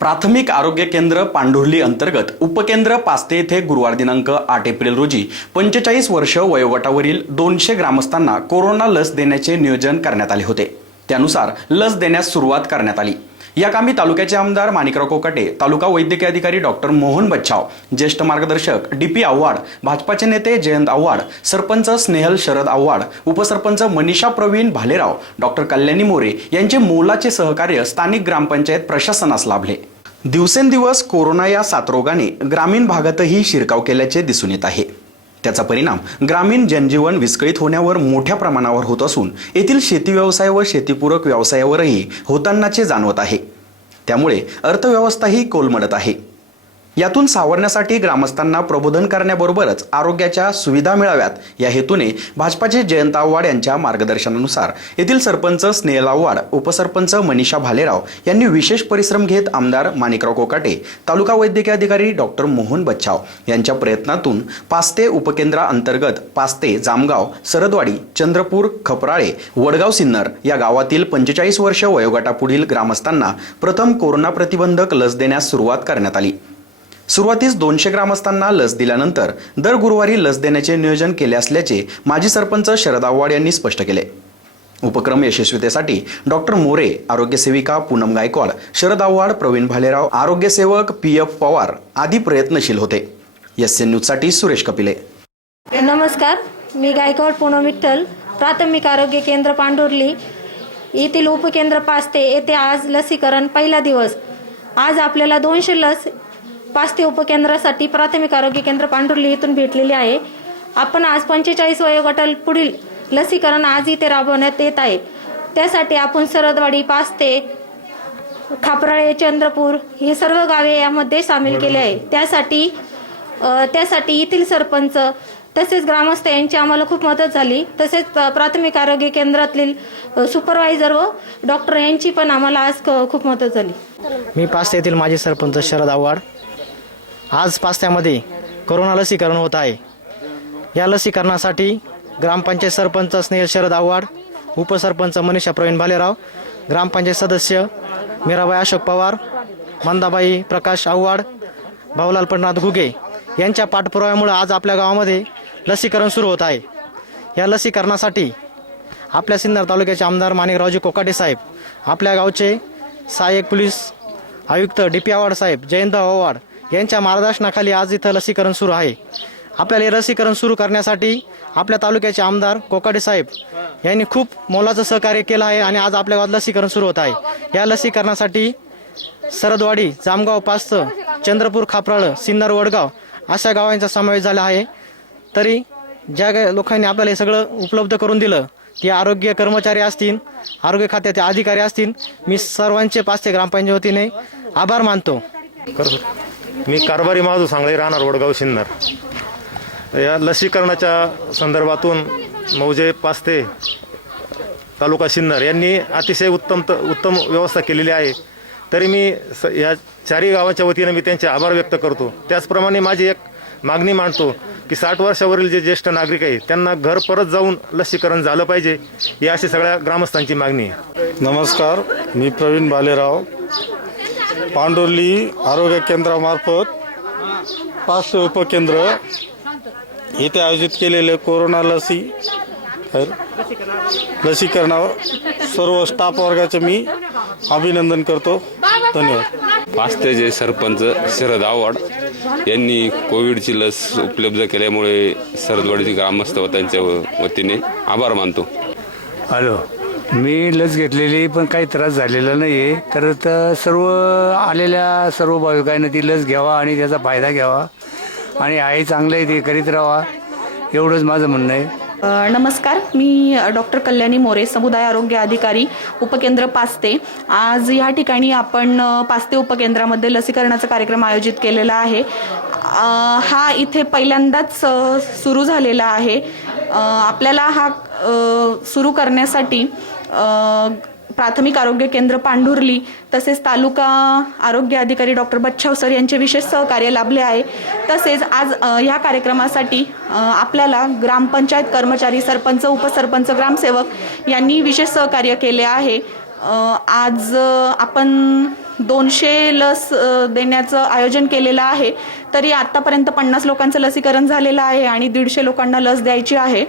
प्राथमिक आरोग्य केंद्र पांढुर्ली अंतर्गत उपकेंद्र पास्ते येथे गुरुवार दिनांक आठ एप्रिल रोजी पंचेचाळीस वर्ष वयोगटावरील दोनशे ग्रामस्थांना कोरोना लस देण्याचे नियोजन करण्यात आले होते. त्यानुसार लस देण्यास सुरुवात करण्यात आली. या कामी तालुक्याचे आमदार माणिकराव कोकाटे तालुका वैद्यकीय अधिकारी डॉक्टर मोहन बच्छाव ज्येष्ठ मार्गदर्शक डी पी आव्हाड भाजपाचे नेते जयंत आव्हाड सरपंच स्नेहल शरद आव्हाड उपसरपंच मनीषा प्रवीण भालेराव डॉक्टर कल्याणी मोरे यांचे मोलाचे सहकार्य स्थानिक ग्रामपंचायत प्रशासनास लाभले. दिवसेंदिवस कोरोना या साथरोगाने ग्रामीण भागातही शिरकाव केल्याचे दिसून येत आहे. त्याचा परिणाम ग्रामीण जनजीवन विस्कळीत होण्यावर मोठ्या प्रमाणावर होत असून येथील शेती व्यवसाय व शेतीपूरक व्यवसायावरही होतानाचे जाणवत आहे. त्यामुळे अर्थव्यवस्थाही कोलमडत आहे. यातून सावरण्यासाठी ग्रामस्थांना प्रबोधन करण्याबरोबरच आरोग्याच्या सुविधा मिळाव्यात. या हेतूने भाजपाचे जयंत आव्हाड यांच्या मार्गदर्शनानुसार येथील सरपंच स्नेहल आव्हाड उपसरपंच मनीषा भालेराव यांनी विशेष परिश्रम घेत आमदार माणिकराव कोकाटे तालुका वैद्यकीय अधिकारी डॉक्टर मोहन बच्छाव यांच्या प्रयत्नातून पास्ते उपकेंद्राअंतर्गत पास्ते जामगाव सरदवाडी चंद्रपूर खपराळे वडगाव सिन्नर या गावातील पंचेचाळीस वर्ष वयोगटापुढील ग्रामस्थांना प्रथम कोरोना प्रतिबंधक लस देण्यास सुरुवात करण्यात आली. सुरुवातीस दोनशे ग्रामस्थांना लस दिल्यानंतर दर गुरुवारी लस देण्याचे नियोजन केले असल्याचे माजी सरपंच शरद आव्हाड यांनी स्पष्ट केले. उपक्रम यशस्वीतेसाठी डॉक्टर मोरे आरोग्यसेविका पूनम गायकवाड शरद आव्हाड प्रवीण भालेराव आरोग्यसेवक पी. एफ. पवार आदी प्रयत्नशील होते. एस एन न्यूजसाठी सुरेश कपिले. नमस्कार. मी गायकवाड पूनम विठ्ठल प्राथमिक आरोग्य केंद्र पांढुर्ली येथील उपकेंद्र पास्ते येथे आज लसीकरण पहिला दिवस. आज आपल्याला दोनशे लस पास्ते उपकेंद्रासाठी प्राथमिक आरोग्य केंद्र पांढुर्ली येथून भेटलेली आहे. आपण आज पंचेचाळीस वयोगटाल पुढील लसीकरण आज इथे राबवण्यात येत आहे. त्यासाठी आपण सरदवाडी पास्ते खापराळे चंद्रपूर हे सर्व गावे यामध्ये सामील केले आहे. त्यासाठी त्यासाठी येथील सरपंच तसेच ग्रामस्थ यांची आम्हाला खूप मदत झाली. तसेच प्राथमिक आरोग्य केंद्रातील सुपरवायझर व डॉक्टर यांची पण आम्हाला आज खूप मदत झाली. मी पाच येथील माझे सरपंच शरद आव्हाड. आज पास्त्यामध्ये कोरोना लसीकरण होत आहे. या लसीकरणासाठी ग्रामपंचायत सरपंच स्नेहल शरद आव्हाड उपसरपंच मनीषा प्रवीण भालेराव ग्रामपंचायत सदस्य मीराबाई अशोक पवार मंदाबाई प्रकाश आव्हाड भाऊलाल पंडनाथ घुगे यांच्या पाठपुराव्यामुळे आज आपल्या गावामध्ये लसीकरण सुरू होत आहे. या लसीकरणासाठी आपल्या सिन्नर तालुक्याचे आमदार माणिकरावजी कोकाटे साहेब आपल्या गावचे सहाय्यक पोलीस आयुक्त डी पी आव्हाड साहेब जयंत आव्हाड यांच्या मार्गदर्शनाखाली आज इथं लसीकरण सुरू आहे. आपल्याला हे लसीकरण सुरू करण्यासाठी आपल्या तालुक्याचे आमदार कोकाडे साहेब यांनी खूप मोलाचं सहकार्य केलं आहे आणि आज आपल्या गावात लसीकरण सुरू होत आहे. या लसीकरणासाठी सरदवाडी जामगाव पास्त चंद्रपूर खापराळ सिन्नर वडगाव अशा गावांचा समावेश झाला आहे. तरी ज्या लोकांनी आपल्याला हे सगळं उपलब्ध करून दिलं ते आरोग्य कर्मचारी असतील आरोग्य खात्याचे अधिकारी असतील मी सर्वांचे पाच ते ग्रामपंचायतीने आभार मानतो. करतो मी कारभारी महाजू सांगळे राहणार वडगाव सिन्नर या लसीकरणाच्या संदर्भातून मौजे पास्ते तालुका सिन्नर यांनी अतिशय उत्तम उत्तम व्यवस्था केलेली आहे. तरी मी स या चारही गावाच्या वतीनं मी त्यांचे आभार व्यक्त करतो. त्याचप्रमाणे माझी एक मागणी मांडतो की साठ वर्षावरील जे ज्येष्ठ नागरिक आहे त्यांना घर परत जाऊन लसीकरण झालं पाहिजे ही अशी सगळ्या ग्रामस्थांची मागणी आहे. नमस्कार मी प्रवीण बालेराव पांडुर्ली आरोग्य केंद्रामार्फत पाच उपकेंद्र येथे आयोजित केलेले कोरोना लसी लसीकरणावर सर्व स्टाफ वर्गाचे मी अभिनंदन करतो. धन्यवाद. पास्त्याचे सरपंच शरद आव्हाड यांनी कोविडची लस उपलब्ध केल्यामुळे सरदवाडीचे ग्रामस्थ व त्यांच्या वतीने आभार मानतो. हॅलो. मी लस घेतलेली पण काही त्रास झालेला नाही आहे तर तर सर्व आलेल्या सर्व भाविकांनी ती लस घ्यावा आणि त्याचा फायदा घ्यावा. आणि आहे चांगलं आहे ते करीत राहावा एवढंच माझं म्हणणं आहे. नमस्कार. मी डॉक्टर कल्याणी मोरे समुदाय आरोग्य अधिकारी उपकेंद्र पास्ते. आज या ठिकाणी आपण पास्ते उपकेंद्रामध्ये लसीकरणाचा कार्यक्रम आयोजित केलेला आहे. हा इथे पहिल्यांदाच सुरू झालेला आहे. आपल्याला हा सुरू करण्यासाठी प्राथमिक आरोग्य केंद्र पांढुर्ली तसेच तालुका आरोग्य अधिकारी डॉक्टर बच्छाव सर यांचे विशेष सहकार्य लाभले आहे. तसेच आज ह्या कार्यक्रमासाठी आपल्याला ग्रामपंचायत कर्मचारी सरपंच उपसरपंच ग्रामसेवक यांनी विशेष सहकार्य केले आहे. आज आपण दोनशे लस देण्याचं आयोजन केलेलं आहे. तरी आत्तापर्यंत पन्नास लोकांचं लसीकरण झालेलं आहे आणि दीडशे लोकांना लस द्यायची आहे.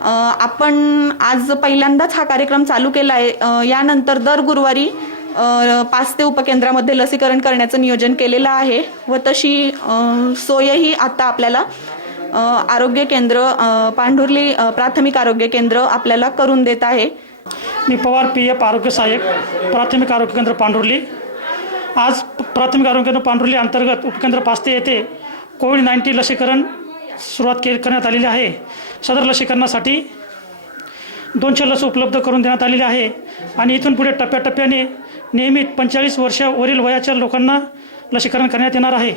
आपण आज पहिल्यांदाच हा कार्यक्रम चालू केला आहे. यानंतर दर गुरुवारी पाच ते उपकेंद्रामध्ये लसीकरण करण्याचं नियोजन केलेलं आहे व तशी सोयही आता आपल्याला आरोग्य केंद्र पांढुर्ली प्राथमिक आरोग्य केंद्र आपल्याला करून देत आहे. मी पवार पी एफ आरोग्य सहाय्यक प्राथमिक आरोग्य केंद्र पांढुर्ली. आज प्राथमिक आरोग्य केंद्र पांढुर्ली अंतर्गत उपकेंद्र पास्ते येथे कोविड नाईन्टीन लसीकरण सुरुवात के करण्यात आलेली आहे. सदर लसीकरणासाठी दोनशे लस उपलब्ध करून देण्यात आलेली आहे. आणि इथून पुढे टप्प्याटप्प्याने नियमित पंचेचाळीस वर्षावरील वयाच्या लोकांना लसीकरण करण्यात येणार आहे.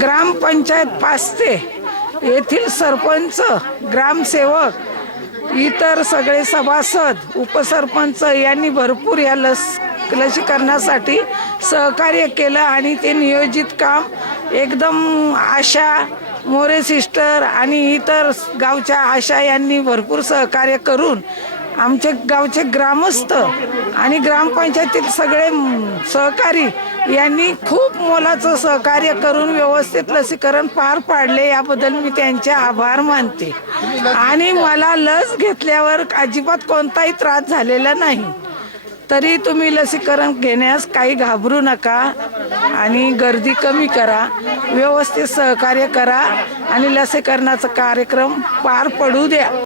ग्रामपंचायत पास्ते येथील सरपंच ग्रामसेवक इतर सगळे सभासद उपसरपंच यांनी भरपूर या लस लसीकरणासाठी सहकार्य केलं आणि ते नियोजित काम एकदम आशा मोरे सिस्टर आणि इतर गावच्या आशा यांनी भरपूर सहकार्य करून आमचे गावचे ग्रामस्थ आणि ग्रामपंचायतीत सगळे सहकारी यांनी खूप मोलाचं सहकार्य करून व्यवस्थित लसीकरण पार पाडले. याबद्दल मी त्यांचे आभार मानते. आणि मला लस घेतल्यावर अजिबात कोणताही त्रास झालेला नाही. तरी तुम्ही लसीकरण घेण्यास काही घाबरू नका आणि गर्दी कमी करा व्यवस्थित सहकार्य करा आणि लसीकरणाचा कार्यक्रम पार पडू द्या.